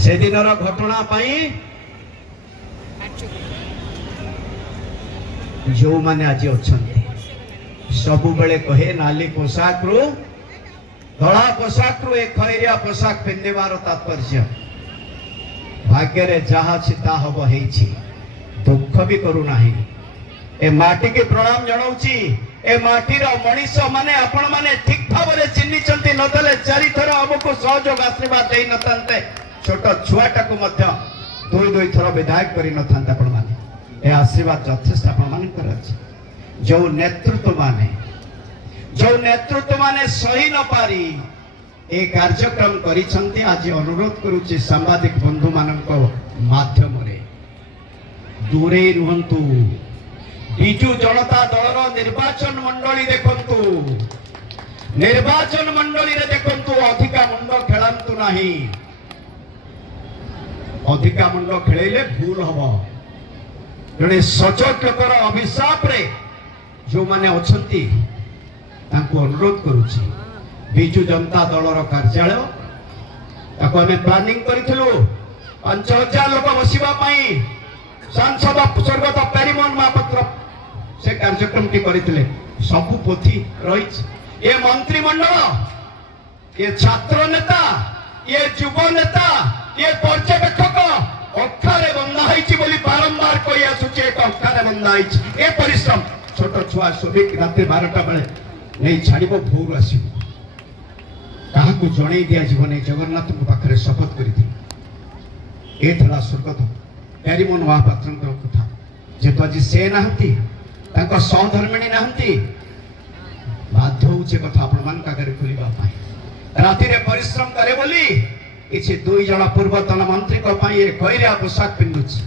से दिन घटना जो मैंने आज अच्छा सब बेले कहे नाली पोशाक रु धड़ा पोशाक रु एक खैरिया पोशाक पिंधार तात्पर्य भाग्य रे जहा चिता हम दुख भी करूना ए माटी की प्रणाम जनाऊची ए माटीर मनीष माने आपण माने ठीक भाव में चिन्हिचंती नदेले चारि थर हमको सहयोग आशीर्वाद दे नथांते छोट छुआटा को मध्य दुई दुई थर विधायक करि नथांते आपण माने ए आशीर्वाद यथेष्ट आपण माने करछ जो नेतृत्व माने सही न पारी ए कार्यक्रम करिसंती आज अनुरोध करूची सांबादिक बंधु मानक माध्यम रे दूरे रुहंतु बिजु जनता दलर निर्वाचन मंडली देखंतु निर्वाचन मंडली रे देखंतु अधिका मुंड खेलांतु नाही अधिका मुंड खेलेले भूल हबो जने सचोट लोकर अभिशाप रे जो माने अछंती तांको अनुरोध करूची बिजु जनता दलर कार्यालय ताको हमें प्लानिंग करिथिलु 5000 लोक बसिबा पई सांसद स्वर्गत पेरिमन महापात्र से कार्यक्रम टी करिथिले सब पोथी रही ये मंत्रिमंडल ये छात्र नेता ये युव नेता ये पर्यवेक्षक अखारे बंधा होइछि बोली बारंबार कहि आसुछि एक अखारे बंधा होइछि ए परिश्रम छोट छुआ सभी रात 12टा बेले नहीं छाड़ब भोर आसो क्या जन दि जीवन जगन्नाथ पाखे शपथ कर स्वर्गत प्यारीमोहन महापात्र कथा जेतु आज से नहांती सहधर्मिणी नहांती बाध्य होचे कथा आपण मान आगे खोलिबा राति परिश्रम करे बोली किसी 2 जन पूर्वतन मंत्री खैरिया पोशाक पिंधुची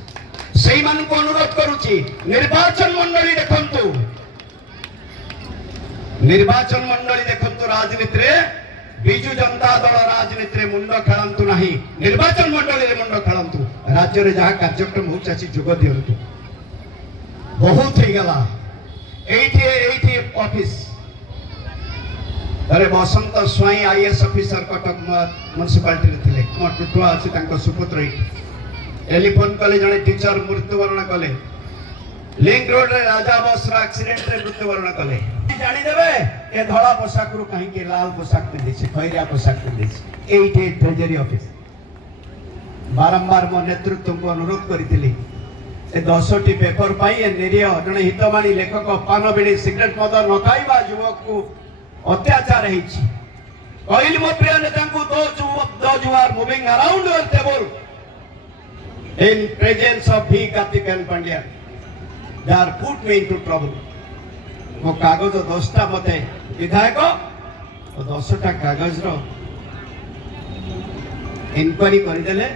से अनुरोध करुची निर्वाचन मंडली देखंतु राजनीति रे बिजु जनता दल राजनीति रे मुंड खेलंतु नाही निर्वाचन मंडली रे मुंड खेलंतु राज्य रे जहा कार्यक्रम हो चाची जुग दियंतु बहुत ही गला एठी ऑफिस अरे बसंत स्वाई आईएएस ऑफिसर कटक म्युनिसिपालिटी रे थिले म टुटुआ अछि तांको सुपुत्र टेलीफोन कले जने टीचर मृत्युवरण कले लिंक रोड रे राजा बस रा एक्सीडेंट रे मृत्युवरण कले जानी देबे ए धड़ा पोशाक रु कहीं के लाल पोशाक पिंधि छै खैरिया पोशाक पिंधि छै एठी ट्रेजरी ऑफिस बारंबार मो नेतृत्व को अनुरोध करिथिली ए 10टी पेपर पाई ए निरीह जने हितवाणी लेखक पान बिड़ी सिगरेट मद न खाइबा युवक को अत्याचार हेछि कहली मो प्रिय नेता को those who are moving around your table in presence of V Karthik and Pandya they are put me into trouble मो कागज 10टा मते विधायक 10टा कागज रो इंक्वायरी करदेले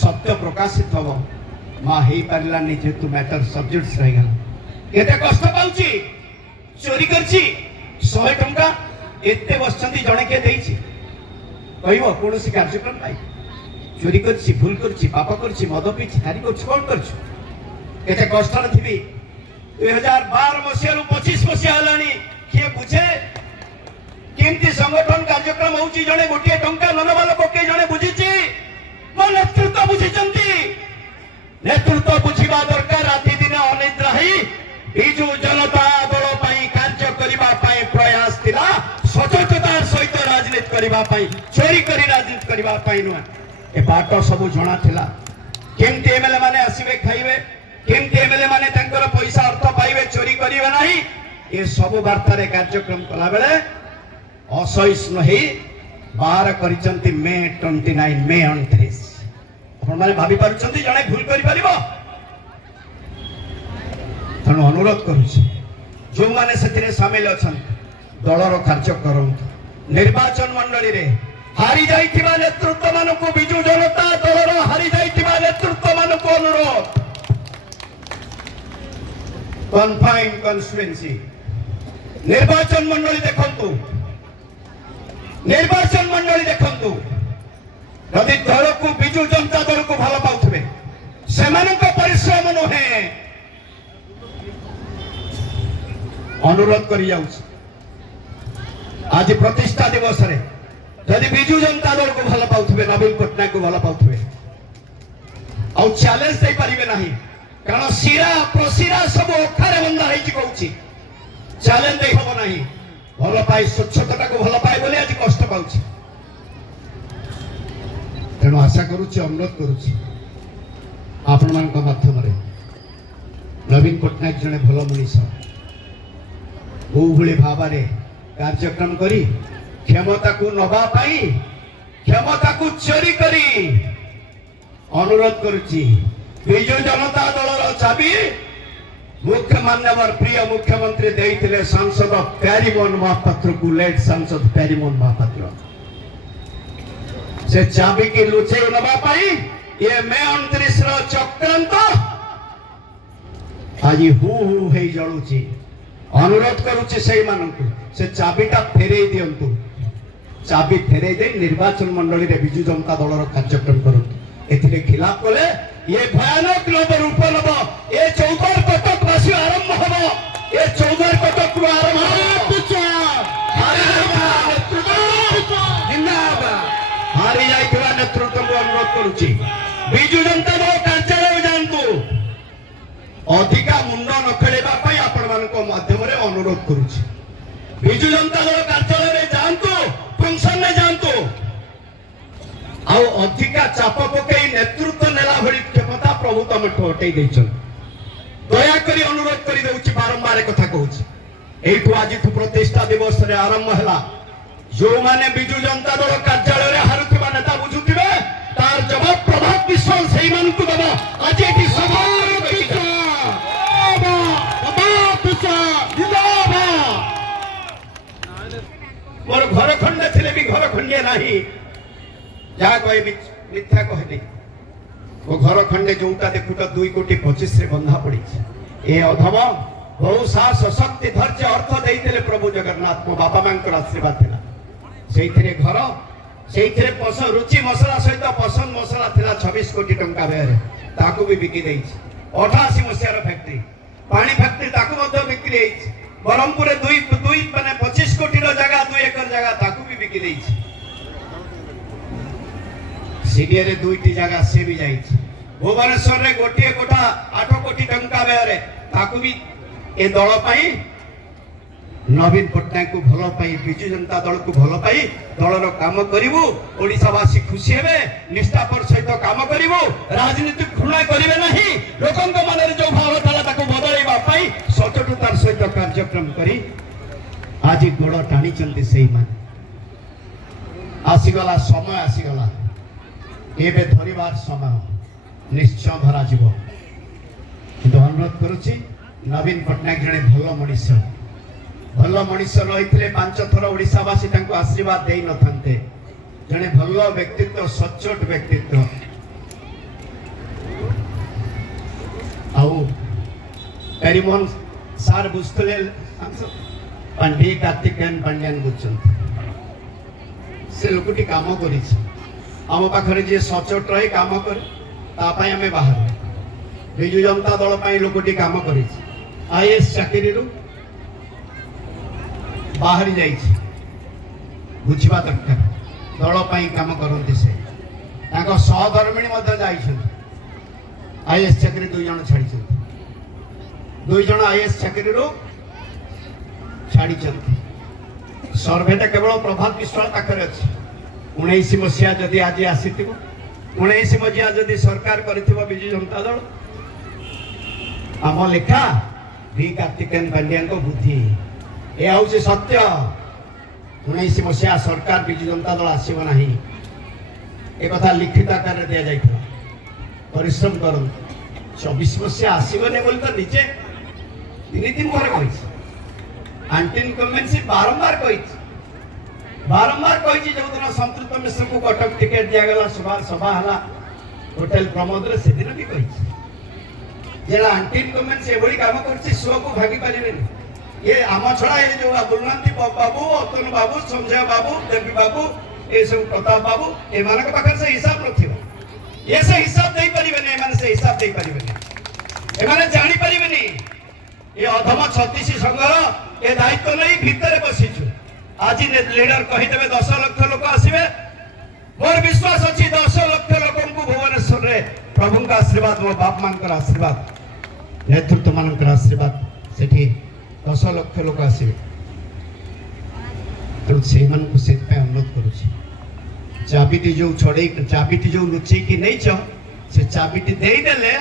सत्य प्रकाशित हबो मा हेई पारलानी जेतु मैटर सब्जेक्ट्स रह गला केते कष्ट पाउची चोरी करची 100 टंका एते बसचंदी जणे के देइची कहइबो कोनोसी कार्यक्रम पाई चोरी करची भूल करची पाप करची मद पीची हारी को कोन करछु केते कष्ट नथिबी 2012 मसिया 25 मसिया हलानी किए बुझे केमती संगठन कार्यक्रम होउची जणे गोटे टंका ननवा लोक के जणे बुझिची मो नेतृत्व बुझिचंती नेतृत्व बुझिबा दरकार राति दिन अनिद्रा ही बिजु जनता दल पई कार्य करिबा पई प्रयास थिला सचोटतार सहित राजनीति करिबा पई चोरी करी राजनीति करिबा पई न ए बाटो सब जणा थिला केमती एमएलए माने आसीबे खाइबे केमती एमएलए माने तांकर पैसा अर्थ पाइबे चोरी करिवे नाही ए सब वार्ता रे कार्यक्रम कला बेले असहिष्णु ही बाहर करिसंती मे 29 मे 29 आपण माने भाबी पारुचंती जणे भूल करि परिबो तनु अनुरोध करूछि जो माने सेतिरे शामिल अछन दलर कार्य करंतु निर्वाचन मंडली रे हारी जाइथिबा नेतृत्व मानको बिजु जनता दलर हारी जाइथिबा नेतृत्व मानको अनुरोध कन्फाइंड कन्स्टिट्युएंसी निर्वाचन मंडली देखंतु यदि दल को बिजु जनता दल को भल पाउथबे सेमानक परिश्रम नहे अनुरोध करि जाउछ आज प्रतिष्ठा दिवस रे यदि बिजु जनता दल को भल पाउथबे नवीन पट्टनायक को भल पाउथबे आ चैलेंज दे परिबे नाही कारण सिरा प्रसिरा सब अखारे बंधा हेची कहूची चैलेंज दे हबो नाही भल पाई स्वच्छता को भल पाए बोले आज कष्ट पाउची तेणु आशा करुची अनुरोध करुची आपण मानक माध्यम रे नवीन पट्टनायक जने भल मनीष को भली भाव कार्यक्रम करी क्षमता को नबा पाई क्षमता को चोरी करी अनुरोध करुची विजु जनता दल चाबी मुख्य मान्यवर प्रिय मुख्यमंत्री देइथिले सांसद प्यारीमोहन महापात्र को लेट सांसद प्यारीमोहन महापात्र से चाबी की लुचे नबा पाई ये मे 29 रो चक्रांत आज हु हे जळुची अनुरोध करुची से मानकु से चाबीटा फेरे दियंतु चाबी फेरे दे निर्वाचन मंडली रे विजु जनता दल रो कार्यक्रम करंतु एथिले खिलाफ कोले ये भयानक रूप नब ये चौधर कटक वासी आरंभ हम ये चौधर कटक आरंभ हारी जाइथिबा नेतृत्व को अनुरोध करुची विजु जनता दल कार्यालय जानतु अधिका मुंड न खेलेबा पई आपण मानको माध्यम रे अनुरोध करुची विजु जनता दल कार्यालय रे जानतु फंक्शन में जानतु आ अधिका चाप पकई नेतृत्व नेला भली क्षमता प्रभु तुम हटई देछन दया करी अनुरोध करी दउची बारंबार कथा कहूची एठु आज प्रतिष्ठा दिवस रे आरंभ हला जो माने बिजु जनता दल कार्यालय रे हारुथिबा नेता बुझुथिबे तार जवाब प्रभात विश्वास सेही मान को दबा आज एठी सभा मोर घर खंडे थिले भी घर खंडे नाही जहाँ कहे मिथ्या कहली वो घर खंडे जोटा देखुट 2,25,00,000 रे बंधा पड़ी ए अधम बहु साहस शक्ति धैर्य अर्थ देते प्रभु जगन्नाथ मो बापा मां आशीर्वाद थिला सेइथिरे घर सेइथिरे पसंद रुचि मसला सहित पसंद मसला थिला 26 कोटी टंका व्यय ताकू भी बिकी देइछि 88 मसियार फैक्ट्री पानी फैक्ट्री ताकू मध्य बिक्री हेइछि बरहमपुर रे 2 माने 25 कोटी रो जगह 2 एकड़ जगह ताकू भी बिकी देइछि सीडीए रे 2टी जगह से भी जाइछि भुवनेश्वर रे गोटिए कोठा 8 कोटी टंका व्यय ताकू भी ए दल पाई नवीन पट्टनायक को भल पाई विजु जनता दल को भल पाई दलर काम करिवु ओडिसावासी खुशी हेबे निष्ठापर सहित काम करिवु राजनीति घृणा करिवे नाही लोकंक मन रे जो भाव थाला ताको बदलैबा पाई सचोटतार सहित कार्यक्रम करी आज गोड़ टाणी चलती सेही मान आसीगला समय आसीगला एबे धरिबार समय निश्चय धरा जीव किंतु अनुरोध करुची नवीन पट्टनायक जने भल मनीष रही 5 थर ओडिसावासी तांको आशीर्वाद दे न थांते जने भल व्यक्तित्व सचोट व्यक्तित्व आउ प्यारीमोहन सार बुझतले पंडी कार्तिकेयन पांड्यान बुझछन से लोकटी काम करिछि आम पाखरे जे सचोट रही काम करे ता पई हमें बाहर बिजु जनता दल पई लोकटी काम करिछि आईएएस चाकरी रु बाहरी जाइछि बुझिबा दरकार दल पई काम करंती से ताको सहधर्मिणी मध्य जाइछन आईएएस चाकरी 2 जण छाडिछन 2 जण आईएएस चाकरी रु छाडिछन सर्वेटा केवल प्रभात विश्वास पाखरे अछि 19 मसिया जदि आज आसीथिबो 19 मसिया जदि सरकार करिथिबो बिजु जनता दल आम लेखा भी कार्तिकेयन पांड्यान को बुद्धि ए हूँ सत्य 19 मसिया सरकार बिजु जनता दल आसब ना एक लिखित आकार दि जाता परिश्रम कर 24 मसिया आसबनी बोली तो निजे 3 दिन पर आंटी इनकम्बेंसी बारंबार कही जो दिन संतृप्त मिश्र को कटक टिकेट दिगला सभा है होटेल प्रमोद से दिन भी कही जेला आंटी इनकम्बेंसी एभली काम कर शो को भागी पारे ये आम छड़ा ये जो बुलनांती बाबू अतनु बाबू संजय बाबू देवी बाबू ये सब प्रताप बाबू ए मानक पाखर से हिसाब नथिबो ये से हिसाब दे परिबेनी ए माने से हिसाब दे परिबेनी ए माने जानि परिबेनी ये अधम छत्तीस संघर ए दायित्व नहीं भितर बसिछु आज लीडर कहि देबे 10 लाख लोक आसीबे मोर विश्वास अछि प्रभु का आशीर्वाद मो बाप मान आशीर्वाद नेतृत्व मान आशीर्वाद से 10 लाख लोक आसवे तेणु से अनुरोध करुच्ची चाबिटी जो छड़े चाबिटी जो लुचे कि नहीं से चाबिटी देदेले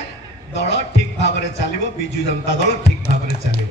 दल ठीक भाव में चलो विजु जनता दल ठीक भाव में चलो।